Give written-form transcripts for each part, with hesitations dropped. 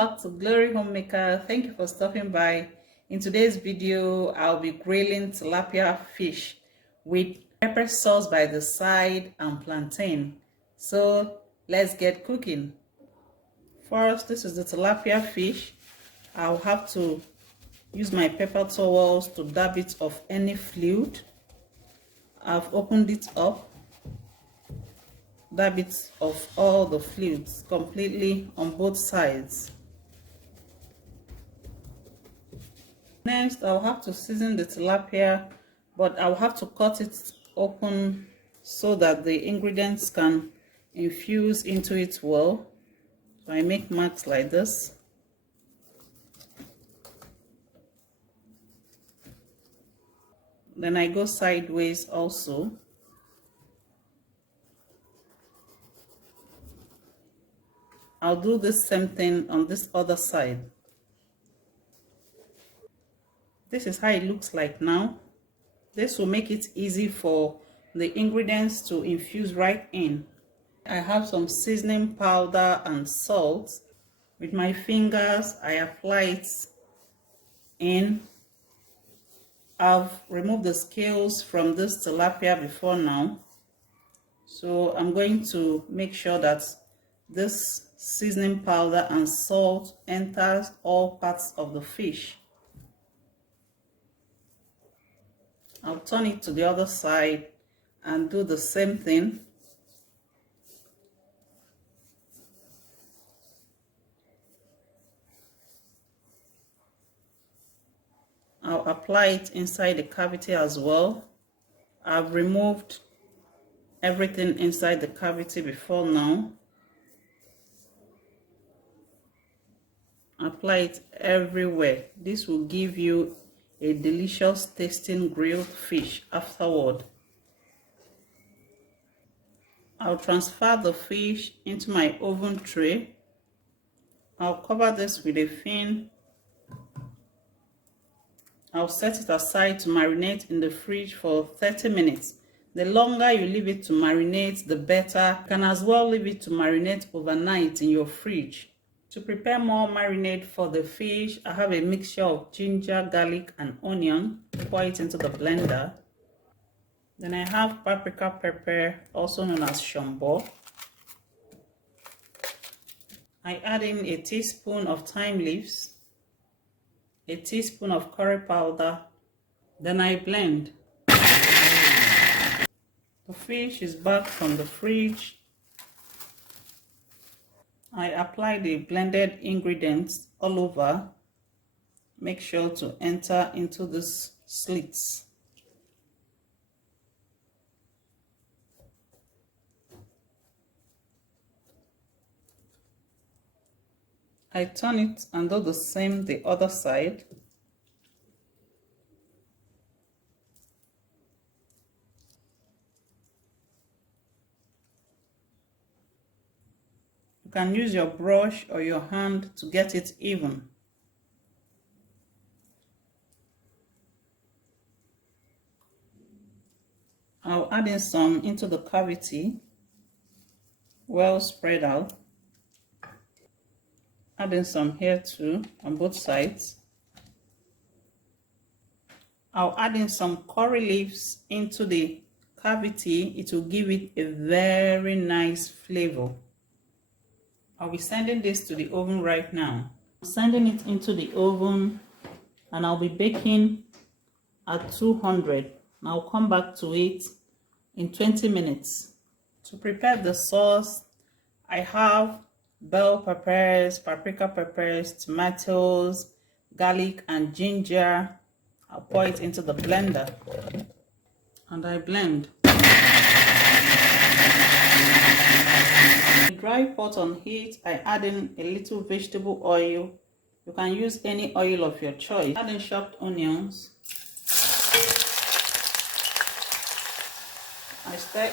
back to Glory Homemaker. Thank you for stopping by. In today's video, I'll be grilling tilapia fish with pepper sauce by the side and plantain. So let's get cooking. First, this is the tilapia fish. I'll have to use my paper towels to dab it of any fluid. I've opened it up. Dab it of all the fluids completely on both sides. Next, I'll have to season the tilapia, but I'll have to cut it open so that the ingredients can infuse into it well. So I make marks like this. Then I go sideways also. I'll do the same thing on this other side. This is how it looks like now. This will make it easy for the ingredients to infuse right in. I have some seasoning powder and salt. With my fingers, I apply it in. I've removed the scales from this tilapia before now. So I'm going to make sure that this seasoning powder and salt enters all parts of the fish. I'll turn it to the other side and do the same thing. I'll apply it inside the cavity as well. I've removed everything inside the cavity before now. Apply it everywhere. This will give you a delicious tasting grilled fish afterward. I'll transfer the fish into my oven tray. I'll cover this with a fin. I'll set it aside to marinate in the fridge for 30 minutes. The longer you leave it to marinate, the better. You can as well leave it to marinate overnight in your fridge. To prepare more marinade for the fish, I have a mixture of ginger, garlic, and onion. Pour it into the blender. Then I have paprika pepper, also known as shombo. I add in a teaspoon of thyme leaves, a teaspoon of curry powder. Then I blend. The fish is back from the fridge. I apply the blended ingredients all over. Make sure to enter into these slits. I turn it and do the same the other side. You can use your brush or your hand to get it even. I'll add in some into the cavity, well spread out. Add in some here too on both sides. I'll add in some curry leaves into the cavity. It will give it a very nice flavor. I'll be sending this to the oven right now. I'm sending it into the oven and I'll be baking at 200. And I'll come back to it in 20 minutes. To prepare the sauce, I have bell peppers, paprika peppers, tomatoes, garlic, and ginger. I'll pour it into the blender and I blend. Dry pot on heat, I add in a little vegetable oil. You can use any oil of your choice. Add in chopped onions. I stir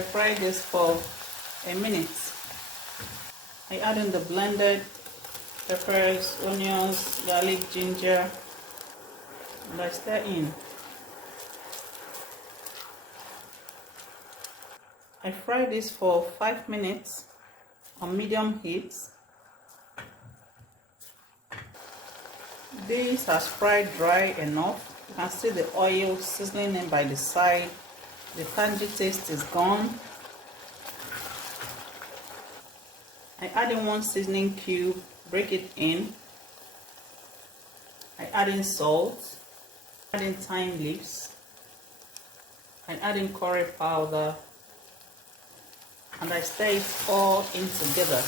fry this for a minute. I add in the blended peppers, onions, garlic, ginger, and I stir in. I fry this for 5 minutes on medium heat. This has fried dry enough. You can see the oil sizzling in by the side. The tangy taste is gone. I add in 1 seasoning cube, break it in. I add in salt, add in thyme leaves, I add in curry powder, and I stir it all in together.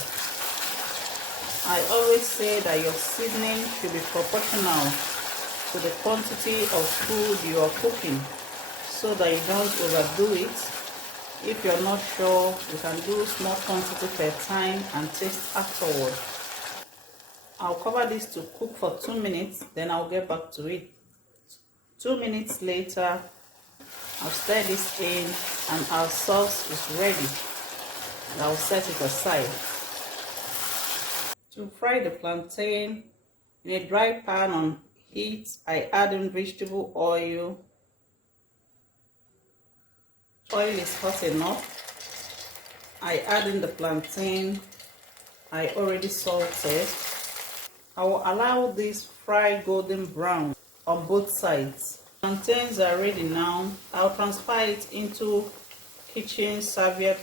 I always say that your seasoning should be proportional to the quantity of food you are cooking so that you don't overdo it. If you're not sure, you can do small quantity per time and taste afterward. I'll cover this to cook for 2 minutes, then I'll get back to it. 2 minutes later, I'll stir this in and our sauce is ready. And I'll set it aside. To fry the plantain, in a dry pan on heat, I add in vegetable oil. Oil is hot enough. I add in the plantain I already salted. I will allow this fry golden brown on both sides. Plantains are ready now. I'll transfer it into kitchen serviette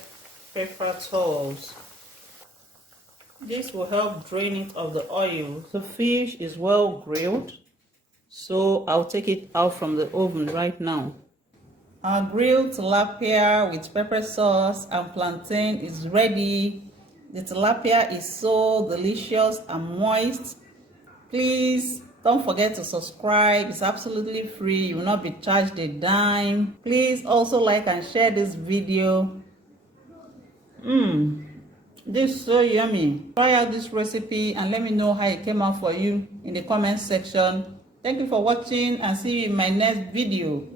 paper towels. This will help drain it of the oil. The fish is well grilled, so I'll take it out from the oven right now. Our grilled tilapia with pepper sauce and plantain is ready. The tilapia is so delicious and moist. Please don't forget to subscribe. It's absolutely free. You will not be charged a dime. Please also like and share this video. This is so yummy. Try out this recipe and let me know how it came out for you in the comment section. Thank you for watching and see you in my next video.